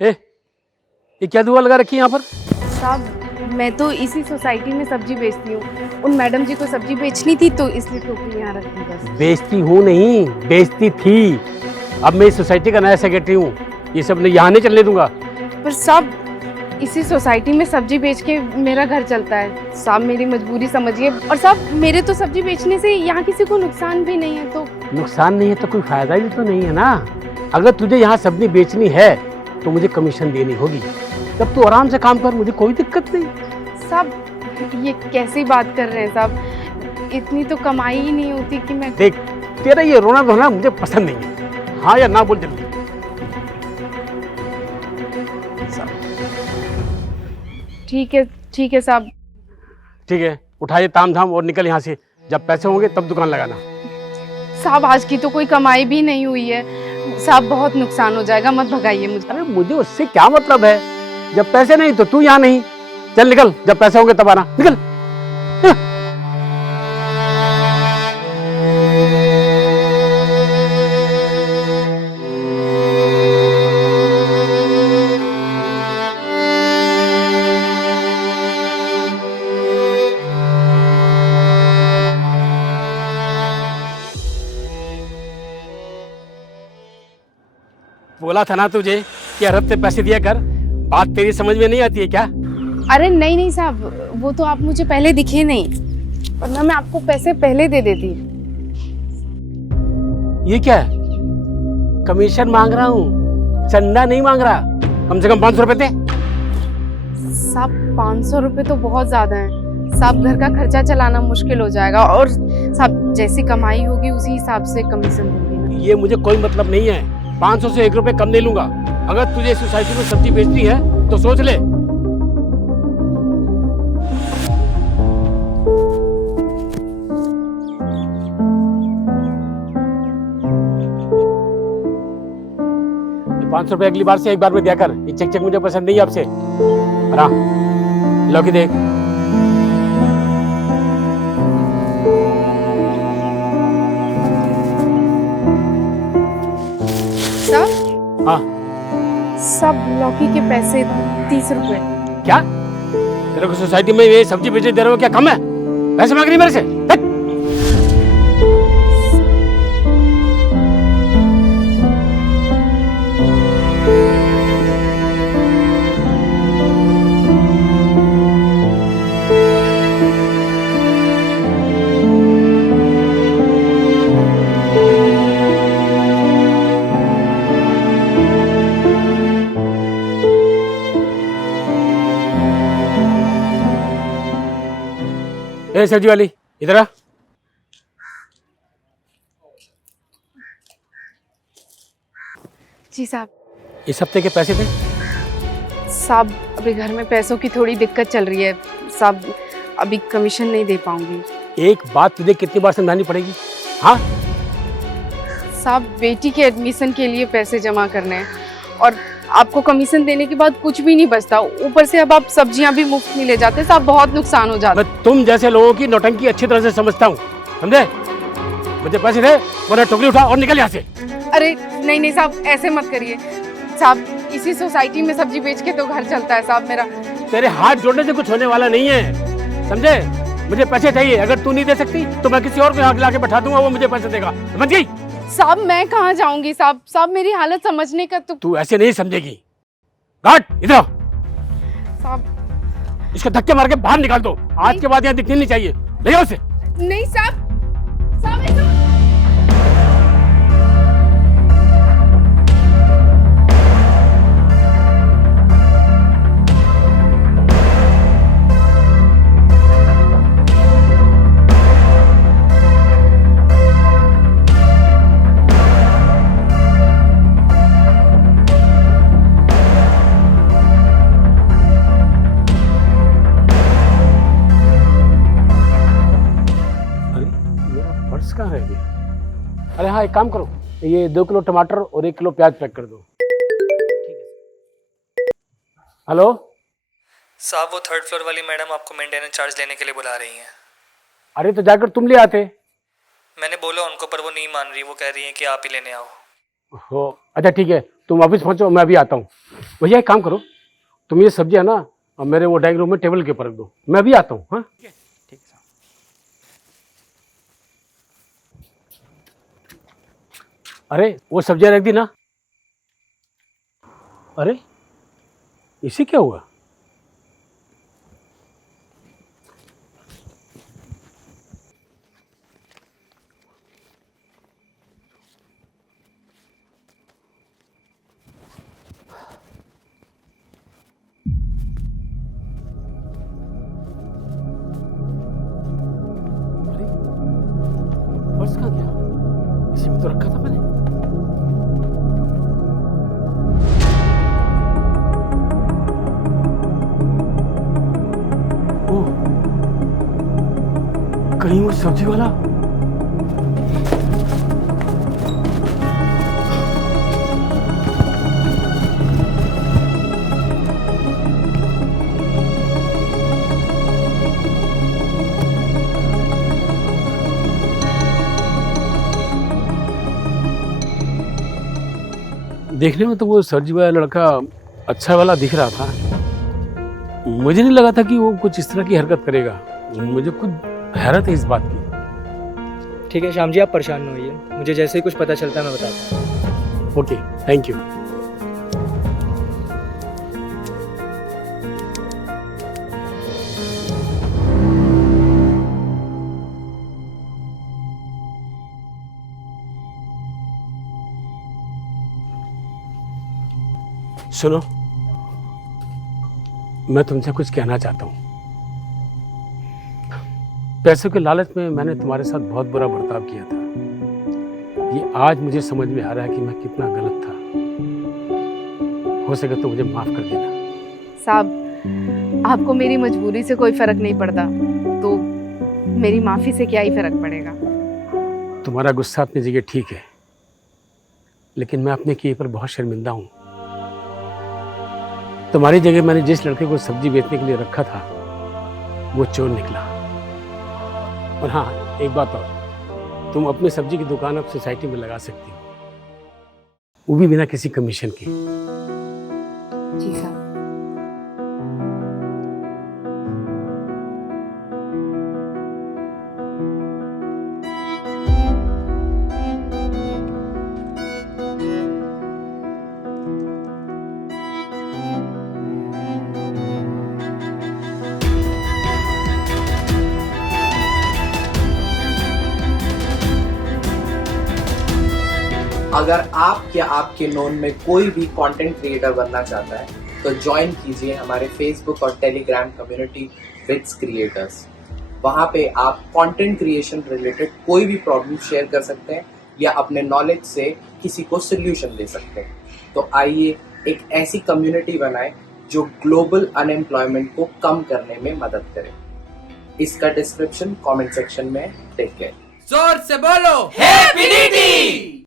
ए, ये क्या दुआ लगा रखी है यहाँ पर? साहब मैं तो इसी सोसाइटी में सब्जी बेचती हूँ। उन मैडम जी को सब्जी बेचनी थी तो इसलिए टोकरी यहाँ रख दी बस। बेचती हूँ नहीं, बेचती थी। अब मैं इस सोसाइटी का नया सेक्रेटरी हूँ, ये सब नहीं यहाँ नहीं चलने दूंगा। पर साहब इसी सोसाइटी में सब्जी बेच के मेरा घर चलता है। साहब मेरी मजबूरी समझिए। और साहब मेरे तो सब्जी बेचने से यहाँ किसी को नुकसान भी नहीं है। तो नुकसान नहीं है तो कोई फायदा भी तो नहीं है ना। अगर तुझे यहाँ सब्जी बेचनी है तो मुझे कमीशन देनी होगी, तब तू आराम से काम कर, मुझे कोई दिक्कत नहीं। साहब ये कैसी बात कर रहे हैं साहब, इतनी तो कमाई ही नहीं होती कि मैं। देख तेरा ये रोना धोना मुझे पसंद नहीं है। हाँ या ना बोल जल्दी। ठीक है साहब। ठीक है, उठाइए ताम झाम और निकल यहाँ से। जब पैसे होंगे तब दुकान लगाना। साहब आज की तो कोई कमाई भी नहीं हुई है साहब, बहुत नुकसान हो जाएगा, मत भगाइए मुझे। अरे मुझे उससे क्या मतलब है, जब पैसे नहीं तो तू यहाँ नहीं। चल निकल, जब पैसे होंगे तब आना, निकल। बोला था ना तुझे कि हर हफ्ते पैसे दिया कर। बात तेरी समझ में नहीं आती है क्या? अरे नहीं साहब, वो तो आप मुझे पहले दिखे नहीं, वरना मैं आपको पैसे पहले दे देती। ये क्या है? कमीशन मांग रहा हूँ, चंदा नहीं मांग रहा। कम से कम 500 रुपए दे। साहब 500 रुपए तो बहुत ज्यादा है साहब, घर का खर्चा चलाना मुश्किल हो जाएगा। और साहब जैसी कमाई होगी उसी हिसाब से कमीशन दूंगी। ये मुझे कोई मतलब नहीं है, 500 से 1 रुपए कम नहीं लूंगा। अगर तुझे सोसाइटी में सब्जी बेचती है तो सोच ले। ₹500 अगली बार से एक बार में दिया कर। ये चेक मुझे पसंद नहीं है आपसे। लौकी देख। साहब हाँ सब लौकी के पैसे 30 रुपए। क्या तेरे को सोसाइटी में ये सब्जी बेचने दे रहे हो क्या कम है? पैसे मांग रही मेरे से? ए सब्जी वाली इधर आ। जी साहब। इस हफ्ते के पैसे थे? साहब अभी घर में पैसों की थोड़ी दिक्कत चल रही है साहब, अभी कमीशन नहीं दे पाऊंगी। एक बात तुझे कितनी बार समझानी पड़ेगी? हाँ साहब बेटी के एडमिशन के लिए पैसे जमा करने हैं और आपको कमीशन देने के बाद कुछ भी नहीं बचता, ऊपर से अब आप सब्जियां भी मुफ्त में ले जाते हैं साहब, बहुत नुकसान हो जाता है। मैं तुम जैसे लोगों की नौटंकी अच्छी तरह से समझता हूँ, समझे? मुझे पैसे दे वरना टोकरी उठा और निकल यहाँ से। अरे नहीं साहब ऐसे मत करिए साहब, इसी सोसाइटी में सब्जी बेच के तो घर चलता है साहब मेरा। तेरे हाथ जोड़ने से कुछ होने वाला नहीं है, समझे? मुझे पैसे चाहिए, अगर तू नहीं दे सकती तो मैं किसी और को यहाँ ला के बैठा दूंगा, वो मुझे पैसे देगा, समझ गई? साहब मैं कहाँ जाऊंगी साहब, साहब मेरी हालत समझने का तो। तू ऐसे नहीं समझेगी। गार्ड इधर साहब इसके धक्के मार के बाहर निकाल दो, आज के बाद यहाँ दिखनी नहीं चाहिए। ले आओ उसे। नहीं साहब, साहब ऐसा। कहाँ है ये? अरे हाँ एक काम करो, ये 2 किलो टमाटर और 1 किलो प्याज पैक कर दो। हेलो साहब वो 3rd फ्लोर वाली मैडम आपको मेंटेनेंस चार्ज लेने के लिए बुला रही हैं। अरे तो जाकर तुम ले आते। मैंने बोला उनको पर वो नहीं मान रही, वो कह रही हैं कि आप ही लेने आओ। हो अच्छा ठीक है, तुम ऑफिस पहुंचो, मैं अभी आता हूँ। भैया एक काम करो, तुम ये सब्जियां ना और मेरे वो डाइनिंग रूम में टेबल के ऊपर रख दो, मैं अभी आता हूँ। हाँ ठीक है साहब। अरे वो सब्जियां रख दी ना। अरे इसे क्या हुआ? अरे पर्स कहाँ गया? इसी में तो रखा था मैंने। ओह, कहीं वो सब्जी वाला। देखने में तो वो सब्जी वाला लड़का अच्छा वाला दिख रहा था, मुझे नहीं लगा था कि वो कुछ इस तरह की हरकत करेगा। मुझे खुद हैरत है इस बात की। ठीक है श्याम जी, आप परेशान न होइए, मुझे जैसे ही कुछ पता चलता है मैं बताता हूँ। Okay, thank you. सुनो, मैं तुमसे कुछ कहना चाहता हूँ। पैसों के लालच में मैंने तुम्हारे साथ बहुत बुरा बर्ताव किया था। ये आज मुझे समझ में आ रहा है कि मैं कितना गलत था। हो सके तो मुझे माफ कर देना। साहब, आपको मेरी मजबूरी से कोई फर्क नहीं पड़ता, तो मेरी माफी से क्या ही फर्क पड़ेगा। तुम्हारा गुस्सा अपनी जगह ठीक है, लेकिन मैं अपने किए पर बहुत शर्मिंदा हूँ। तुम्हारी जगह मैंने जिस लड़के को सब्जी बेचने के लिए रखा था वो चोर निकला। और हाँ, एक बात और, तुम अपनी सब्जी की दुकान अब सोसाइटी में लगा सकती हो, वो भी बिना किसी कमीशन के। जी साहब। अगर आप या आपके नोन में कोई भी कंटेंट क्रिएटर बनना चाहता है तो ज्वाइन कीजिए हमारे फेसबुक और टेलीग्राम कम्युनिटी विट्स क्रिएटर्स। वहाँ पे आप कंटेंट क्रिएशन रिलेटेड कोई भी प्रॉब्लम शेयर कर सकते हैं या अपने नॉलेज से किसी को सोल्यूशन दे सकते हैं। तो आइए एक ऐसी कम्युनिटी बनाएं जो ग्लोबल अनएम्प्लॉयमेंट को कम करने में मदद करे। इसका डिस्क्रिप्शन कमेंट सेक्शन में देखें। जोर से बोलो हैप्पी